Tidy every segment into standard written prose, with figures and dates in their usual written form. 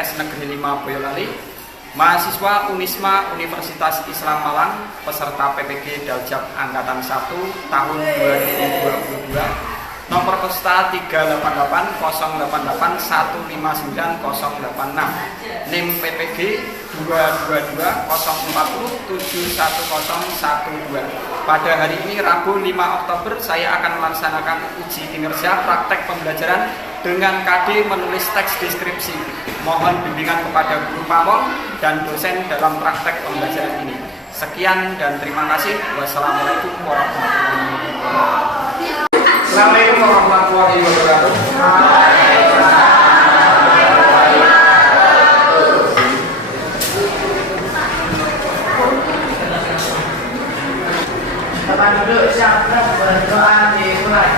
IPS Negeri 5 Boyolali, mahasiswa Unisma Universitas Islam Malang, peserta PPG Daljab Angkatan 1 tahun 2022, nomor peserta 38808815986, NIM PPG 22204071012. Pada hari ini Rabu 5 Oktober saya akan melaksanakan uji kinerja praktek pembelajaran dengan KD menulis teks deskripsi. Mohon bimbingan kepada guru pamong dan dosen dalam praktek pembelajaran ini. Sekian dan terima kasih. Wassalamualaikum warahmatullahi wabarakatuh. Assalamualaikum warahmatullahi wabarakatuh. Tempat duduk siap berdoa dimulai.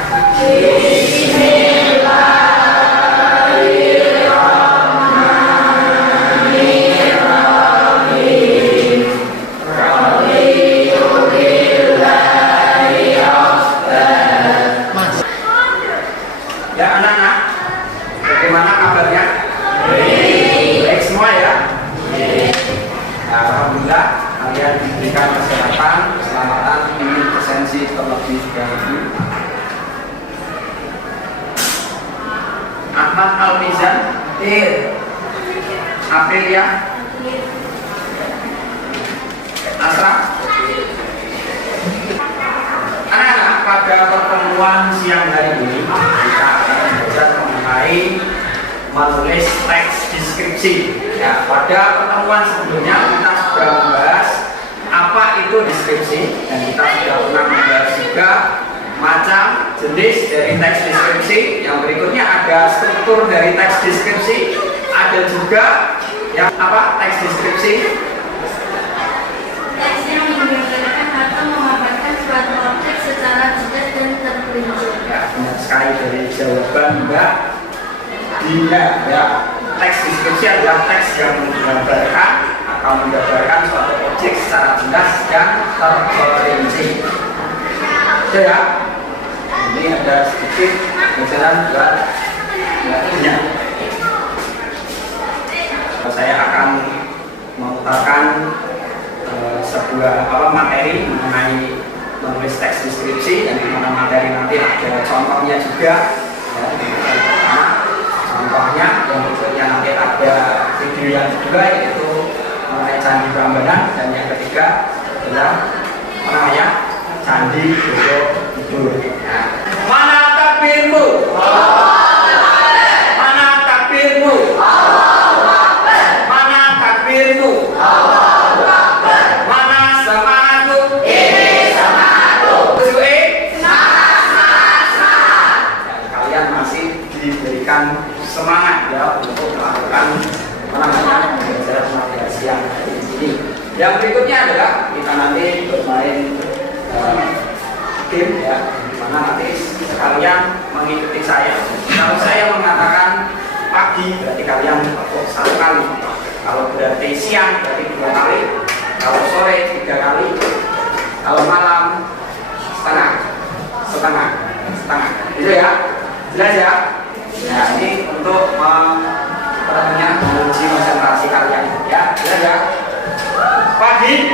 Ya anak-anak, bagaimana kabarnya? Baik semua ya? Alhamdulillah kalian diberikan kesehatan, keselamatan, ini presensi terlebih dahulu. Ahmad Almizan, Aprilia, Asra. Anak-anak, pada pertemuan siang hari ini kita akan belajar mengenai menulis teks deskripsi. Ya, pada pertemuan sebelumnya kita sudah membahas apa itu deskripsi dan kita sudah pernah membahas juga macam jenis dari teks deskripsi. Yang berikutnya ada struktur dari teks deskripsi, ada juga yang apa teks deskripsi. Teks yang menggambarkan atau memaparkan suatu objek secara jelas dan terperinci. Ya, benar sekali dari jawaban Mbak Dina. Ya, teks deskripsi adalah teks yang menggambarkan atau menggambarkan suatu objek secara jelas dan terperinci. Oke ya, ini ada sedikit bocoran buat Mbak Dina. Saya akan memutarkan sebuah materi mengenai menulis teks deskripsi, dan di mana materi nanti ada contohnya juga ya, contohnya, dan berikutnya nanti ada video yang kedua yaitu mengenai Candi Prambanan, dan yang ketiga adalah Candi Borobudur. Nah, mana takbirmu? Mana takbirmu? Mana takbirmu? Diberikan semangat ya untuk melakukan belajar materi siang hari ini. Yang berikutnya adalah kita nanti bermain game ya, dimana nanti sekalian mengikuti saya. Kalau saya mengatakan pagi berarti kalian satu kali, kalau berarti siang berarti 2 kali, kalau sore 3 kali, kalau malam setengah, gitu ya, jelas ya. Nah, ini untuk menguji konsentrasi kalian ya, jelas ya. Pagi,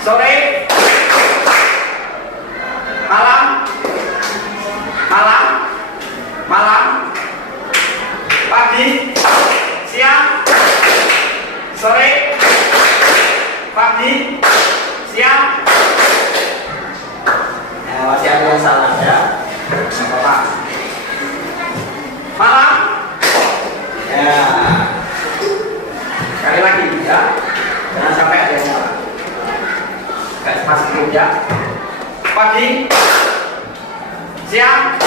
sore, malam, pagi, siang, sore, pagi, siang. Nah, masih ada yang salah ya, Bapak. Malam ya, sekali lagi ya, jangan sampai ada yang salah. Gak spasi dulu ya. Pagi, siang,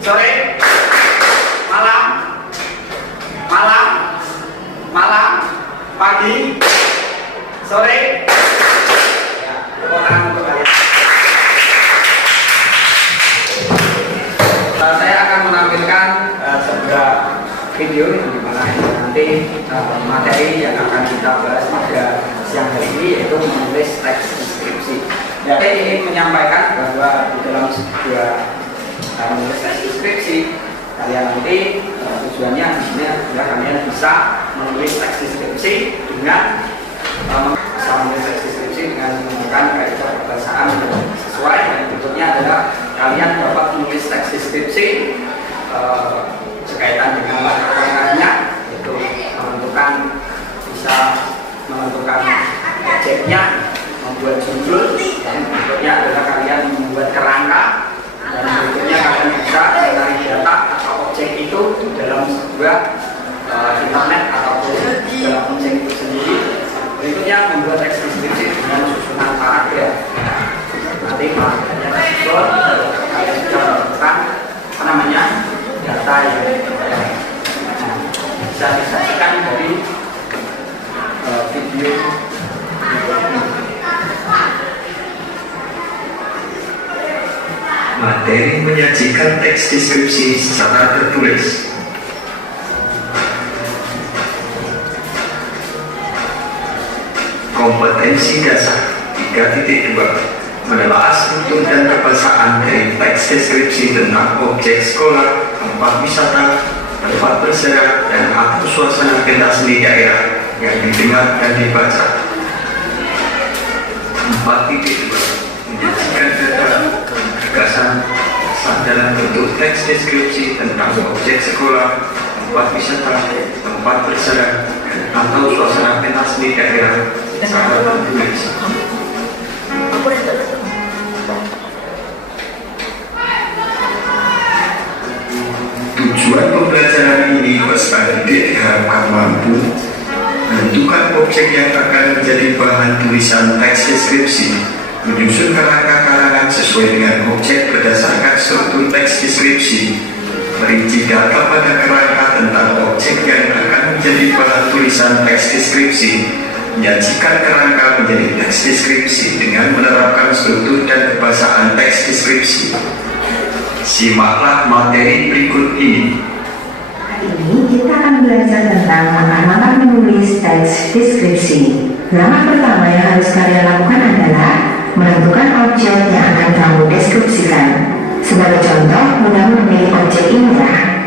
sore, malam, pagi, sore. Ya, tepuk tangan untuk kalian. Saya akan menampilkan sebuah video yang dimana nanti materi yang akan kita bahas pada siang hari ini yaitu menulis teks deskripsi. Ya, saya ingin menyampaikan bahwa di dalam sebuah menulis teks deskripsi kalian nanti tujuannya ya kalian bisa menulis teks deskripsi dengan menggunakan kaidah bahasaan sesuai. Dan berikutnya adalah kalian dapat menulis teks deskripsi berkaitan dengan latar belakangnya, yaitu menentukan objeknya, membuat judul, dan berikutnya adalah kalian membuat kerangka, dan berikutnya kalian bisa mencari data atau objek itu dalam sebuah internet ataupun dalam objek itu sendiri. Berikutnya membuat teks deskripsi dengan susunan paragraf. Nanti paragrafnya tersebut kalian bisa menemukan data yang bisa disaksikan dari video. Materi menyajikan teks deskripsi secara tertulis. Kompetensi dasar 3.2 menelaah struktur dan kebahasaan dari teks deskripsi tentang objek sekolah, tempat wisata, tempat bersejarah, dan atau suasana pentas seni daerah yang didengar dan dibaca. 4.2 menyajikan data gagasan dalam bentuk teks deskripsi tentang objek sekolah, tempat wisata, tempat bersejarah, atau suasana pentas seni daerah secara tertulis. Tujuan pembelajaran ini peserta didik diharapkan mampu menentukan objek yang akan menjadi bahan tulisan teks deskripsi, menyusun kerangka karangan sesuai dengan objek berdasarkan struktur teks deskripsi, merinci data pada kerangka tentang objek yang akan menjadi bahan tulisan teks deskripsi, menyajikan kerangka menjadi teks deskripsi dengan menerapkan struktur dan kebahasaan teks deskripsi. Simaklah materi berikut ini. Hari ini kita akan belajar tentang langkah-langkah menulis teks deskripsi. Langkah pertama yang harus kalian lakukan adalah menentukan objek yang akan kamu deskripsikan. Sebagai contoh, mudah memilih objek ini ya.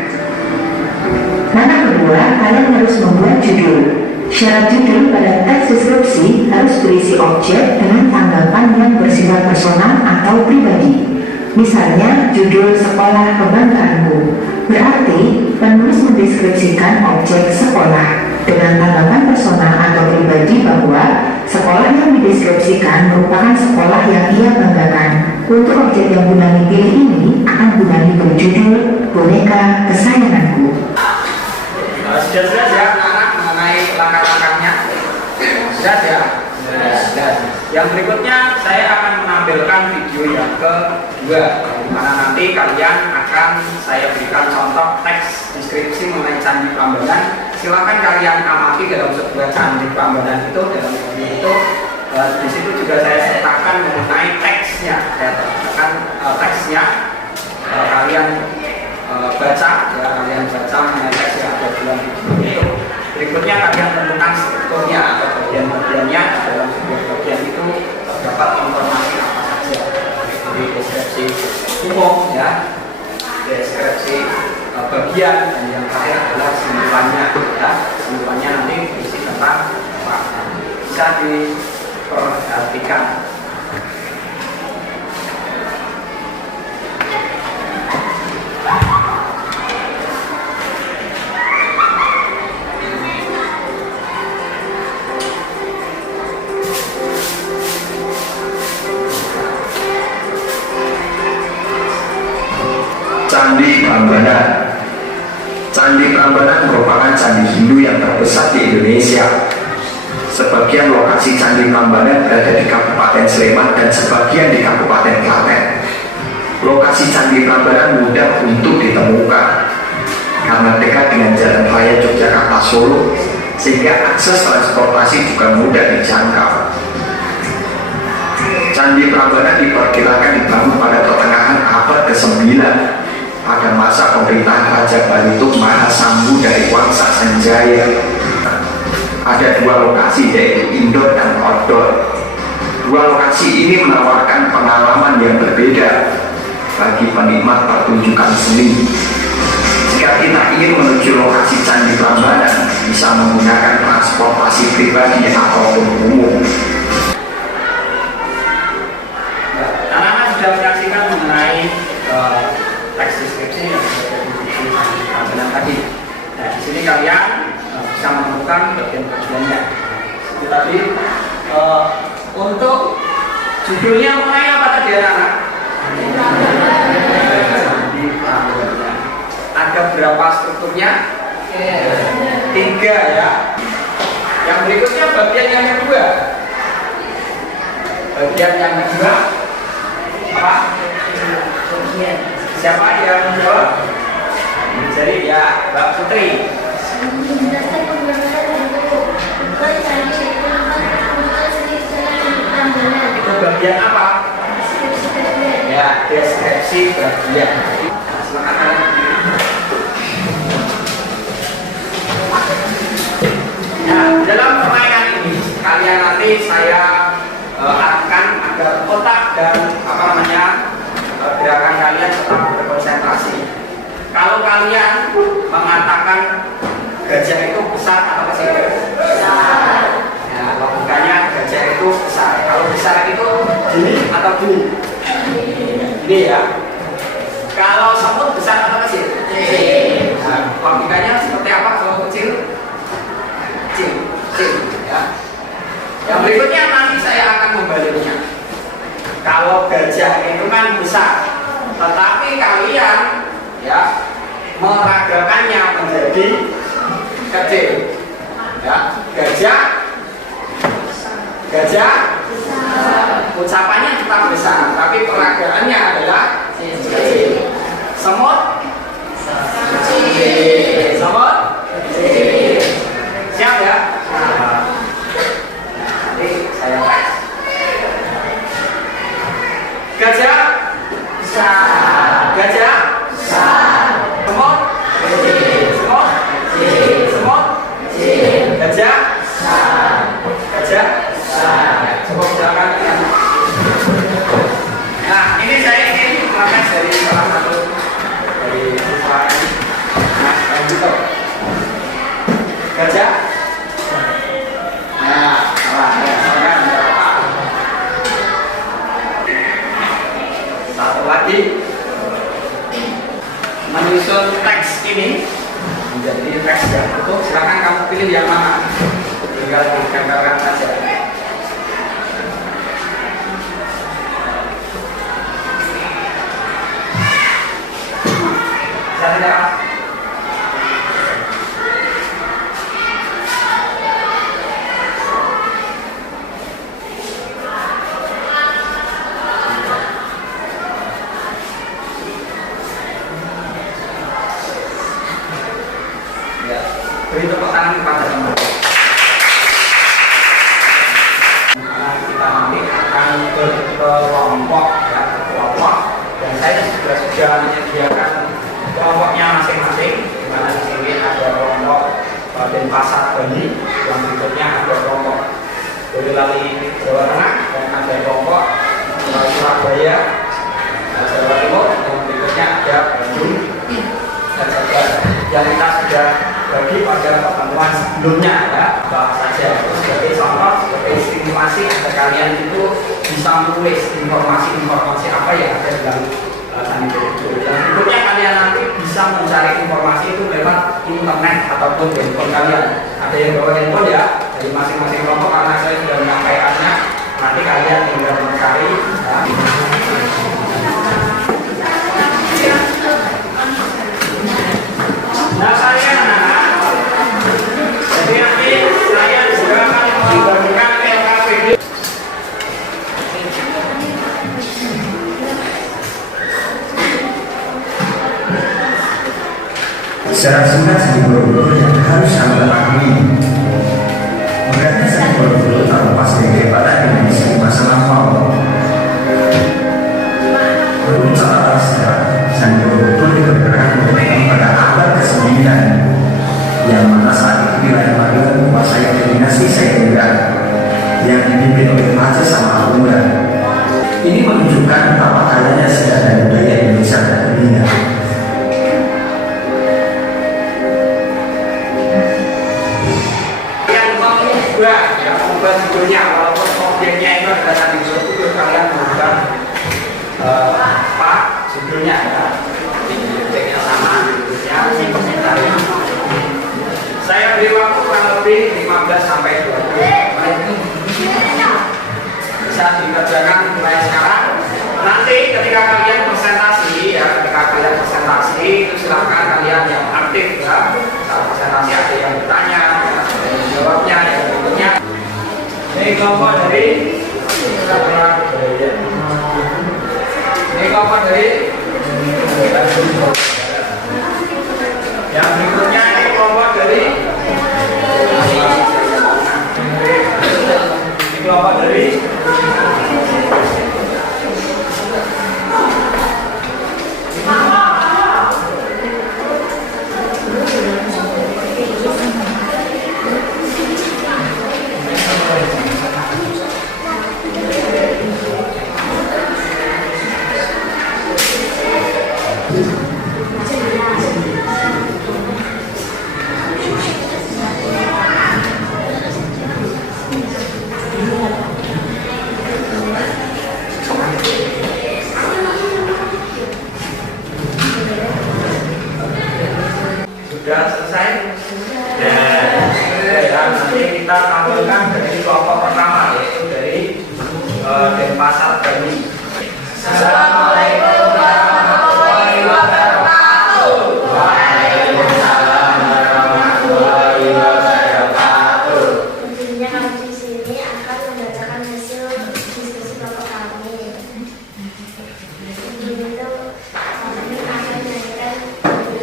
Langkah kedua, kalian harus membuat judul. Syarat judul pada teks deskripsi harus berisi objek dengan tanggapan yang bersifat personal atau pribadi. Misalnya, judul sekolah kebanggaanku. Berarti, penulis mendeskripsikan objek sekolah dengan tanggapan personal atau pribadi bahwa sekolah yang dideskripsikan merupakan sekolah yang ia banggakan. Untuk objek yang Bunani pilih ini akan Bunani berjudul boneka kesayanganku. Sudah ya anak mengenai langkah-langkahnya? Sudah ya? Sudah. Yang berikutnya saya akan menampilkan video yang kedua, di mana nanti kalian akan saya berikan contoh teks deskripsi mengenai Candi Prambanan. Silakan kalian amati dalam sebuah Candi Prambanan itu, dalam video itu. Di situ juga saya sertakan mengenai teksnya. Saya sertakan teksnya. Kalian baca, ya kalian baca mengenai teks yang ada dalam video itu. Berikutnya kalian tentukan strukturnya atau bagian-bagiannya. Dalam sebuah bagian itu terdapat informasi apa saja. Jadi deskripsi umum, ya, deskripsi bagian, dan yang terakhir adalah simpulannya. Ya, simpulannya nanti berisi tentang apa. Bisa diperhatikan. Candi Prambanan. Candi Prambanan merupakan candi Hindu yang terbesar di Indonesia. Sebagian lokasi Candi Prambanan berada di Kabupaten Sleman dan sebagian di Kabupaten Klaten. Lokasi Candi Prambanan mudah untuk ditemukan karena dekat dengan Jalan Raya Yogyakarta Solo, sehingga akses transportasi juga mudah dijangkau. Candi Prambanan diperkirakan dibangun pada pertengahan abad ke-9 pada masa pemerintahan Raja Balituk Mahasambu dari Wangsa Sanjaya. Ada dua lokasi, yaitu indoor dan outdoor. Dua lokasi ini menawarkan pengalaman yang berbeda penikmat pertunjukan seni. Jika kita ingin menuju lokasi Candi Prambanan pribadi ataupun umum. Anak-anak sudah menyaksikan mengenai teks deskripsi yang sudah disampaikan tadi. Nah, di sini kalian bisa menemukan bagian-bagiannya. Seperti tadi, untuk judulnya mengenai apa tadi anak-anak? Ada berapa strukturnya? 3 ya. Yang berikutnya bagian yang kedua. Bagian yang kedua apa? Siapa yang menjawab? Jadi ya, Mbak Putri. Menjelaskan penggunaan untuk bukan cari tambahan. Itu bagian apa? Deskripsi bagian. Ya, deskripsi bagian. Silakan kalian. Nah, dalam permainan ini kalian nanti saya arahkan agar otak dan apa namanya gerakan kalian tetap berkonsentrasi. Kalau kalian mengatakan gajah itu besar atau kecil? Besar. Ya, logikanya gajah itu besar. Kalau besar itu gini atau gini? Ini ya. Kalau semut besar atau kecil? Kecil. Nah, logikanya seperti apa kalau kecil? Kecil, ya. Yang berikutnya nanti saya akan membaliknya. Kalau gajah itu kan besar, tetapi kalian ya meragakannya menjadi kecil. Ya, gajah, ucapannya tetap besar, tapi peragaannya adalah kecil. Semut, semut, siap ya? Nanti saya teks. Gajah besar, gajah besar, semut kecil, semut kecil, semut kecil, gajah besar, gajah besar. Coba silakan ya. Nah, ini saya ingin mengakas dari salah satu dari siswa yang gitu. Gajah. Nah, salah ya, silakan. Satu lagi, menyusun teks ini menjadi teks yang utuh. Silakan kamu pilih yang mana, tinggal digambarkan saja. Bisa tidak? Beri tepuk tangan kepada teman. Karena kita nanti akan berkelompok ya, berkelompok. Dan saya sudah menyediakan kelompoknya masing-masing. Di mana di sini ada kelompok Denpasar Bali, yang berikutnya ada kelompok Boyolali Jawa Tengah, dan ada kelompok Surabaya Jawa Timur, dan berikutnya ada Bandung dan juga yang kita sudah bagi pada pertemuan sebelumnya ya, bahas saja itu sebagai contoh, sebagai stimulasi agar kalian itu bisa menulis informasi apa yang ada dalam sanitary itu. Dan berikutnya kalian nanti bisa mencari informasi itu lewat internet ataupun handphone kalian. Ada yang bawa handphone ya, dari masing-masing kelompok, karena saya sudah menyampaikannya. Nanti kalian tinggal mencari ya. Nah, saya jadi nanti saya juga akan membagikan LKPD. Secara singkat seni Borobudur yang harus Anda pahami. Berarti seni Borobudur tak lepas dari kehebatan Indonesia di masa lampau. Menurut catatan sejarah, seni Borobudur diperkirakan berkembang pada abad ke-9, yang mana saat itu wilayah Madura menguasai dominasi Syairiyah yang dipimpin oleh Raja Samapura. Ini menunjukkan betapa kayanya sejarah dan budaya Indonesia pada dunia. Yang mengubah ubah judulnya, walaupun objeknya itu ada Candi Borobudur, kalian berubah judulnya ya. Objeknya sama, judulnya sebenarnya. Saya beri waktu kurang lebih 15 sampai 20 menit. Bisa dikerjakan mulai sekarang. Nanti ketika kalian presentasi itu silahkan kalian yang aktif ya. Saat presentasi ada yang bertanya, ada yang jawabnya, ada yang berikutnya. Ini kelompok dari yang berikutnya ini kelompok dari sudah selesai. Nanti kita tampilkan dari kelompok pertama, yaitu dari Denpasar Bali. Assalamualaikum warahmatullahi wabarakatuh. Waalaikumsalam warahmatullahi wabarakatuh. Tentunya kami di sini akan membacakan hasil diskusi kelompok kami. Untuk itu kami akan menyanyikan kami.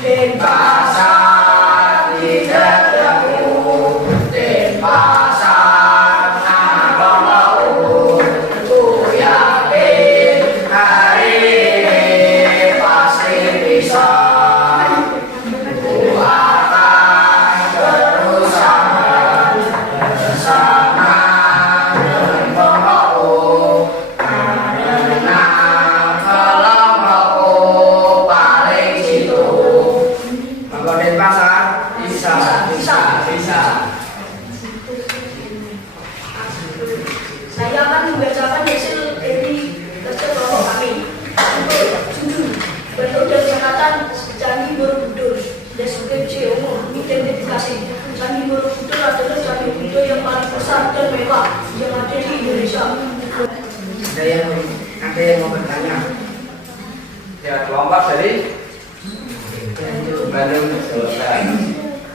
Denpasar tidak temu, Denpasar abang mau, ku yakin hari ini pasti bisa. Ku akan berusaha bersama kelompokku, karena kelompokku paling jitu. Kalau Denpasar bisa. Saya akan membacakan hasil dari kerja kelompok kami. Judul bentuk dan tingkatan Candi Borobudur. Deskripsi umum identifikasi. Candi Borobudur adalah candi Buddha yang paling besar dan mewah yang ada di Indonesia. Ada yang mau bertanya? Ya, kelompok dari Bandung. Selesai.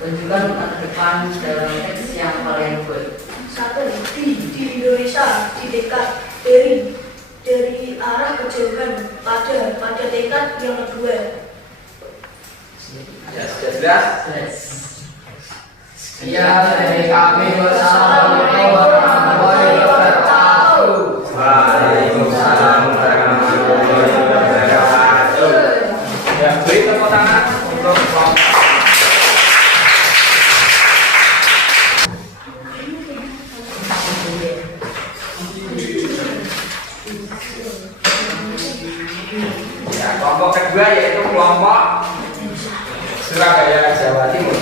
Tunjukkan ke depan dalam teks yang kalian buat. Satu, di Indonesia didekat dari arah kejauhan pada tingkat yang kedua. Jelas. Sekian dari kami. Wassalamualaikum warahmatullahi wabarakatuh. Waalaikumsalam warahmatullahi wabarakatuh. Ya, beri tepuk tangan untuk kelompok. Ya, kelompok kedua yaitu kelompok Surabaya, Jawa Timur.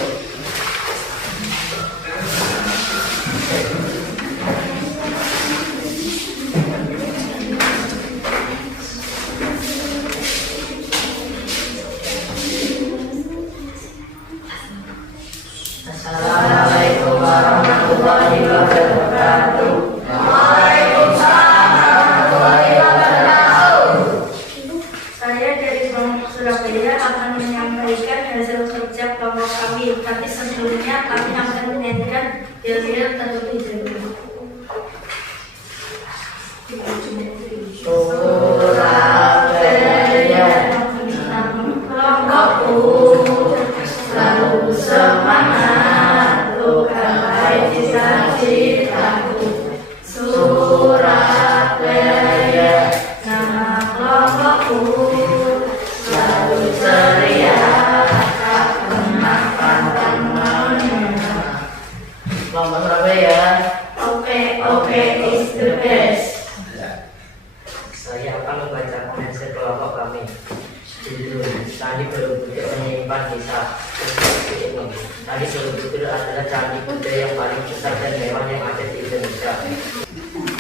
Assalamualaikum warahmatullahi wabarakatuh. Waalaikumsalam warahmatullahi wabarakatuh. Saya dari kelompok Surabaya akan menyampaikan hasil kerja kelompok kami. Tapi sebelumnya kami akan menyanyikan yel-yel terlebih dahulu. Surabaya, kelompokku selalu semangat bukan baik cita-citaku. Surabaya, nama kelompokku selalu ceria, tak pernah pantang menyerah. Kelompok Surabaya. Oke is the best. Saya akan membacakan hasil kelompok kami. Judul Candi Borobudur menyimpan kisah. ini. Candi Borobudur adalah candi Buddha yang paling besar dan mewah yang ada di Indonesia.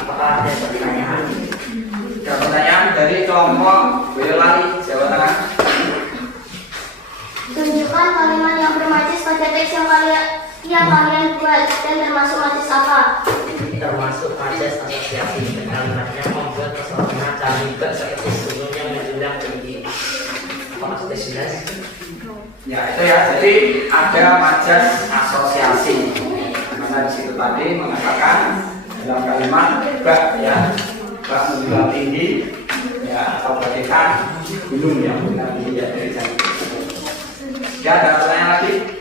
Apakah ada pertanyaan? Ada pertanyaan dari kelompok Boyolali, Jawa Tengah. Tunjukkan kalimat yang bermacis pada teks yang kalian buat dan termasuk macis apa? Termasuk macis asosiasi. Kalimatnya membuat pesona candi seperti gunung yang menjulang tinggi. Apakah sudah jelas? Ya itu ya, jadi ada majas asosiasi. Karena di situ tadi mengatakan dalam kalimat bak ya, bak menjulang tinggi ya, atau bagaikan gunung yang menjulang tinggi ya dari candi. Ya, ada pertanyaan lagi?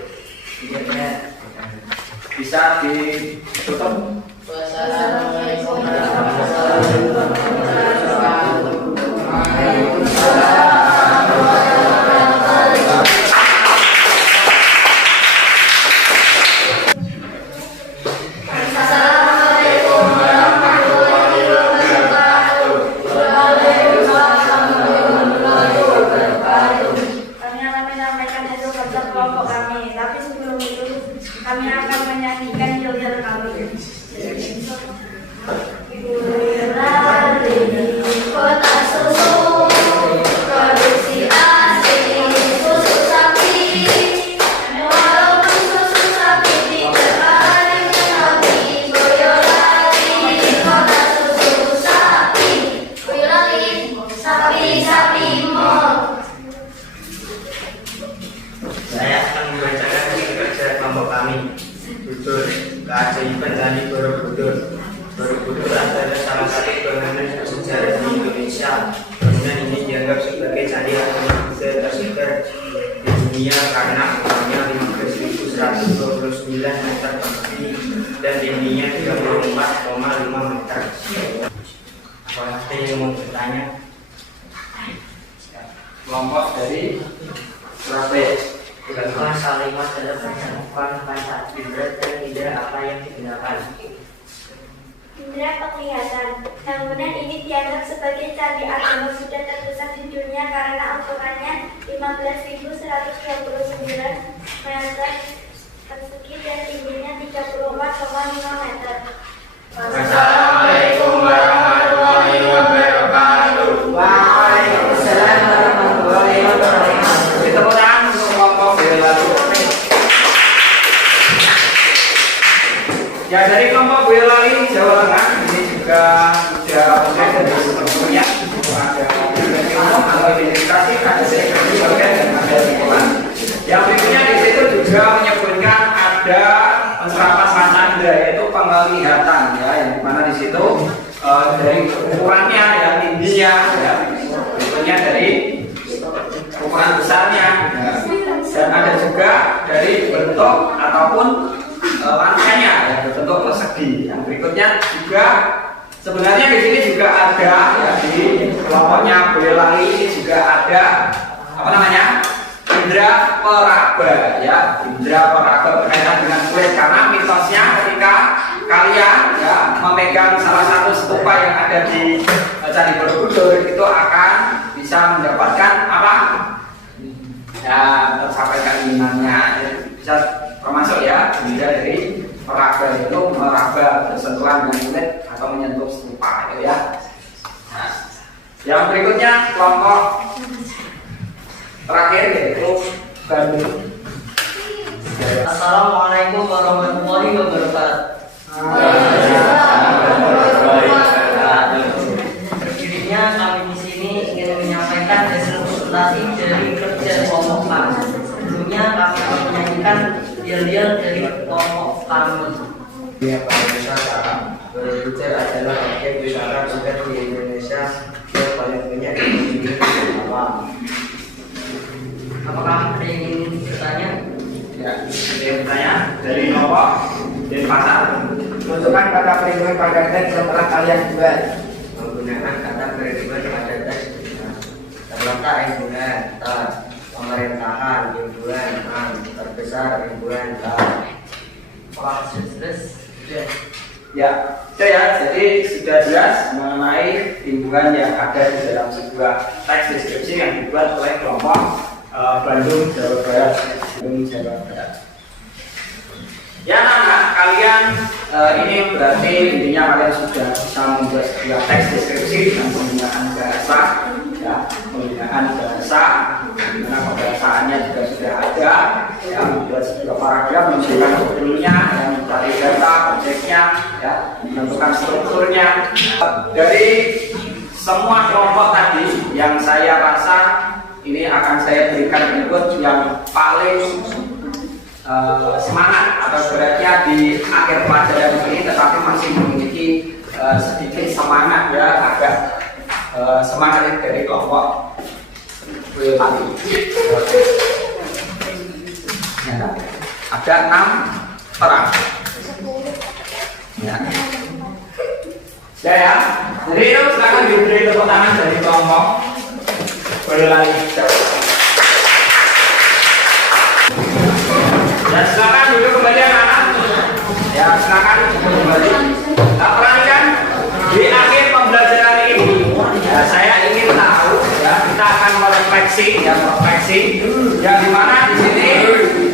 Bisa ditutup? Wassalamualaikum warahmatullahi wabarakatuh. Kami akan menyanyikan yel-yel kami. Berlari kota susu, produksi asing susu sapi. Walaupun susu sapi tidak ada dengan nabi, Boyolali kota susu sapi. Boyolali sapi mall. Saya akan membacakan kerja kelompok kami. Judul Keajaiban Candi Borobudur. Borobudur adalah salah satu bangunan bersejarah di Indonesia. Bangunan ini dianggap sebagai candi agama Buddha tersebar di dunia karena ukurannya 15.129 meter persegi dan tingginya 34,5 meter. Apakah ada yang mau bertanya? Kelompok dari Surabaya. Gunakan kalimat dalam menyambungkan panca indera dan indera apa yang digunakan. Indra penglihatan. Bangunan ini dianggap sebagai candi agama Buddha terbesar di dunia karena ukurannya 15.129 meter persegi dan tingginya 34,5 meter. Wassalamualaikum warahmatullahi wabarakatuh. Waalaikumsalam warahmatullahi wabarakatuh. Tepuk tangan untuk kelompok Boyolali. Ya, dari kelompok Boyolali Jawa Tengah ini juga sudah mulai dari sebelumnya ada identifikasi, ada sekretari bagian dan ada lingkungan. Yang berikutnya di situ juga menyebutkan ada penerapan macandra yaitu penglihatan ya, yang mana di situ dari ukurannya ya, tingginya ya, berikutnya dari ukuran besarnya ya. Dan ada juga dari bentuk ataupun lantainya ya, berbentuk persegi. Yang berikutnya juga sebenarnya di sini juga ada ya, di kelompoknya Boyolali ini juga ada apa namanya, indra peraba ya, indra peraba berkaitan dengan kulit karena mitosnya ketika kalian ya memegang salah satu stupa yang ada di Candi Borobudur itu akan bisa mendapatkan apa ya, tercapai keinginannya ya, bisa termasuk ya indra dari peraba itu meraba bersentuhan dengan kulit atau menyentuh stupa itu ya. Nah, yang berikutnya kelompok terakhir yaitu Bandung. Assalamualaikum warahmatullahi wabarakatuh. Berdirinya kami di sini ingin menyampaikan hasil konsultasi dari kerja kelompok kami. Sebelumnya kami akan menyanyikan yel-yel dari kelompok kami. Ya, pariwisata. Borobudur adalah objek wisata terbesar di Indonesia yang paling banyak dikunjungi wisatawan. Apakah ada yang ingin bertanya? Ya, ada yang bertanya dari kelompok Denpasar. Tunjukkan kata periode pada teks yang telah kalian buat. Menggunakan kata periode pada teks terletak himpunan tas, pemerintahan himpunan terbesar himpunan tas. Apakah sudah jelas? Ya, itu ya. Jadi sudah jelas mengenai timbuhan yang ada di dalam sebuah teks deskripsi yang dibuat oleh kelompok Bandung Jawa Barat. Bandung, Jawa Barat. Ya anak-anak, kalian ini berarti intinya kalian sudah bisa membuat sebuah teks deskripsi dengan penggunaan bahasa, ya, penggunaan bahasa, dimana pembahasannya juga sudah ada, ya, membuat sebuah paragraf, menunjukkan judulnya, ya, mencari data, objeknya, ya, menentukan strukturnya. Dari semua kelompok tadi yang saya rasa ini akan saya berikan berikut yang paling semangat atau beratnya di akhir pelajaran ini, tetapi masih memiliki sedikit semangat, ya, agak semangat dari kelompok tadi. Ya, ada 6 orang. Ya. Ya, jadi itu silakan diberi tepuk tangan dari kelompok. Boleh lagi. Ya, silakan duduk kembali anak-anak. Ya, silakan duduk kembali. Nah, perhatikan di akhir pembelajaran ini, ya, saya ingin tahu, ya, kita akan merefleksi, ya, refleksi, yang dimana di sini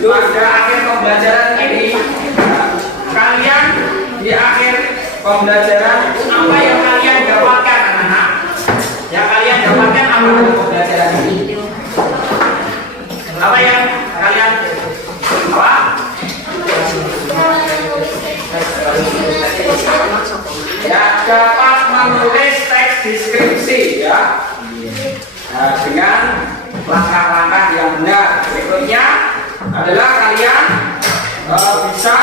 pada akhir pembelajaran ini, ya, kalian di akhir pembelajaran apa yang kalian dapatkan, anak-anak? Yang kalian dapatkan apa dari pembelajaran ini? Apa yang kalian apa? Ya, dapat menulis teks deskripsi, ya, nah, dengan langkah-langkah yang benar. Berikutnya adalah kalian bisa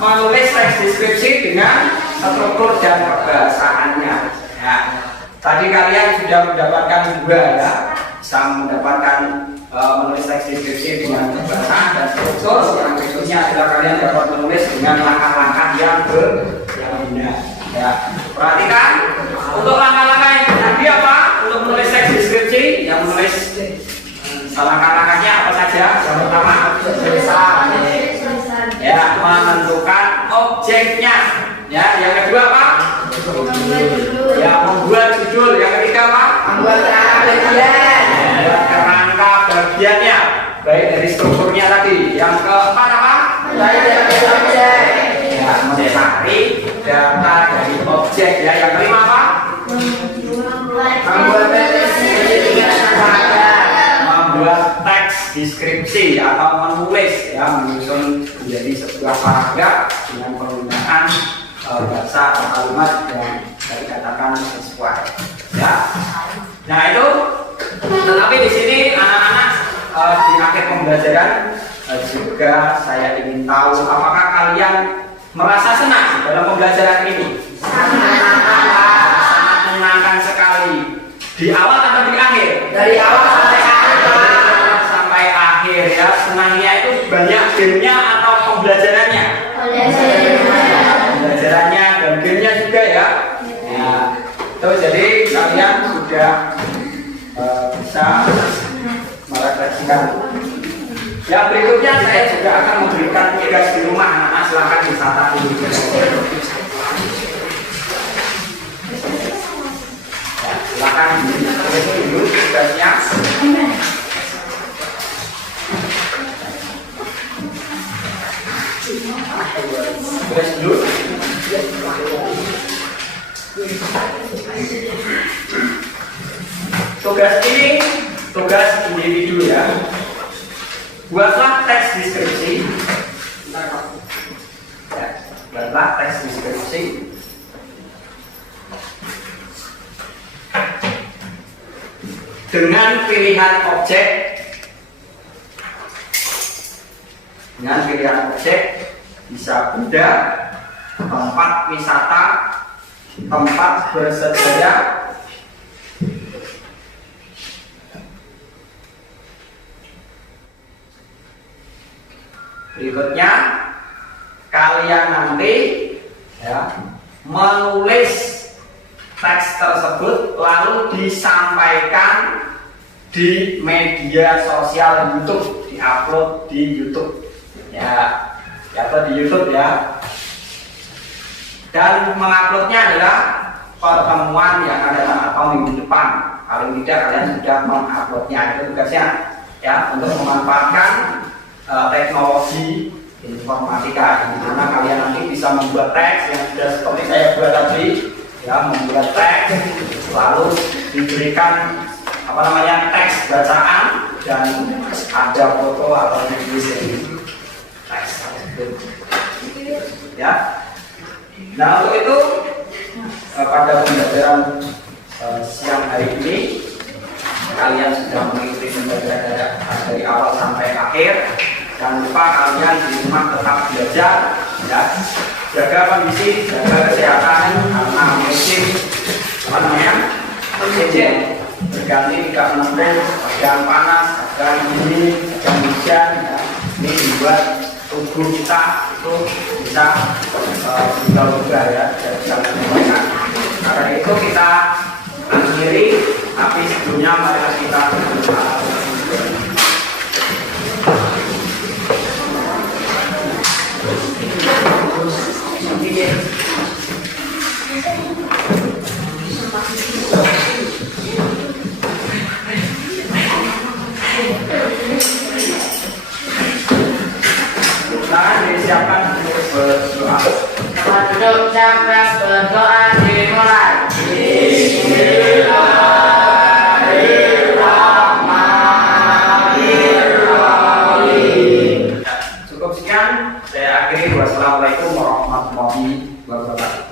menulis teks deskripsi dengan struktur dan perbahasaannya. Ya, tadi kalian sudah mendapatkan 2, ya, bisa mendapatkan menulis teks deskripsi dengan pembahasan dan struktur. Yang berikutnya adalah kalian dapat menulis dengan langkah-langkah yang benar. Ya, perhatikan untuk langkah-langkah yang tadi apa? Untuk menulis teks deskripsi, yang menulis langkah-langkahnya apa saja? Yang pertama, ya, menentukan objeknya. Ya, yang kedua apa? Ya, membuat judul. Yang ketiga apa? Membuat kerangka bagiannya, baik dari strukturnya tadi. Yang keempat apa? Ya, mencari data dari objek. Ya, yang kelima apa? Membuat teks deskripsi atau menulis, ya, menyusun menjadi sebuah paragraf dengan penggunaan bahasa atau kalimat yang dikatakan sesuai. Ya, nah itu. Tetapi di sini anak-anak di akhir pembelajaran juga saya ingin tahu apakah kalian merasa senang dalam pembelajaran ini? Sangat menyenangkan sekali. Di awal atau di akhir? Dari awal sampai akhir. Sampai akhir, ya. Senangnya itu banyak gamenya atau pembelajarannya? Pembelajarannya dan gamenya juga, ya. Ya. Itu jadi kalian sudah bisa merefleksikan. Yang berikutnya saya juga akan memberikan tugas di rumah, anak-anak silakan dicatat dulu. Ya, silakan tulis dulu tugasnya. Tulis dulu. Tugas ini tugas individu, ya. Buatlah teks deskripsi. Ya, buatlah teks deskripsi dengan pilihan objek. Dengan pilihan objek bisa benda, tempat wisata, tempat bersejarah, berikutnya kalian nanti, ya, menulis teks tersebut lalu disampaikan di media sosial YouTube, diupload di YouTube, ya, diupload di YouTube, ya. Dan menguploadnya adalah pertemuan yang akan datang atau minggu depan. Paling tidak kalian sudah menguploadnya. Itu tugasnya, ya, untuk memanfaatkan teknologi informatika, di mana kalian nanti bisa membuat teks yang sudah seperti saya buat tadi, ya, membuat teks lalu diberikan teks bacaan dan ada foto atau tulis dari teks tersebut, ya. Nah, untuk itu pada pembelajaran siang hari ini kalian sudah mengikuti pembelajaran dari awal sampai akhir. Jangan lupa kalian di rumah tetap belajar, ya. Jaga kondisi, jaga kesehatan karena musim oksigen berganti tidak menentu, kadang panas, kadang dingin, kadang hujan, ya. Ini membuat tubuh kita itu bisa berubah-ubah, ya, jangan lupa. Karena itu kita akhiri, tapi sebelumnya mari kita berdoa. Disiapkan untuk berdoa. Duduk siap berdoa dimulai. Bismillahirrahmanirrahim. Cukup sekian, saya akhiri. Wassalamualaikum warahmatullahi wabarakatuh.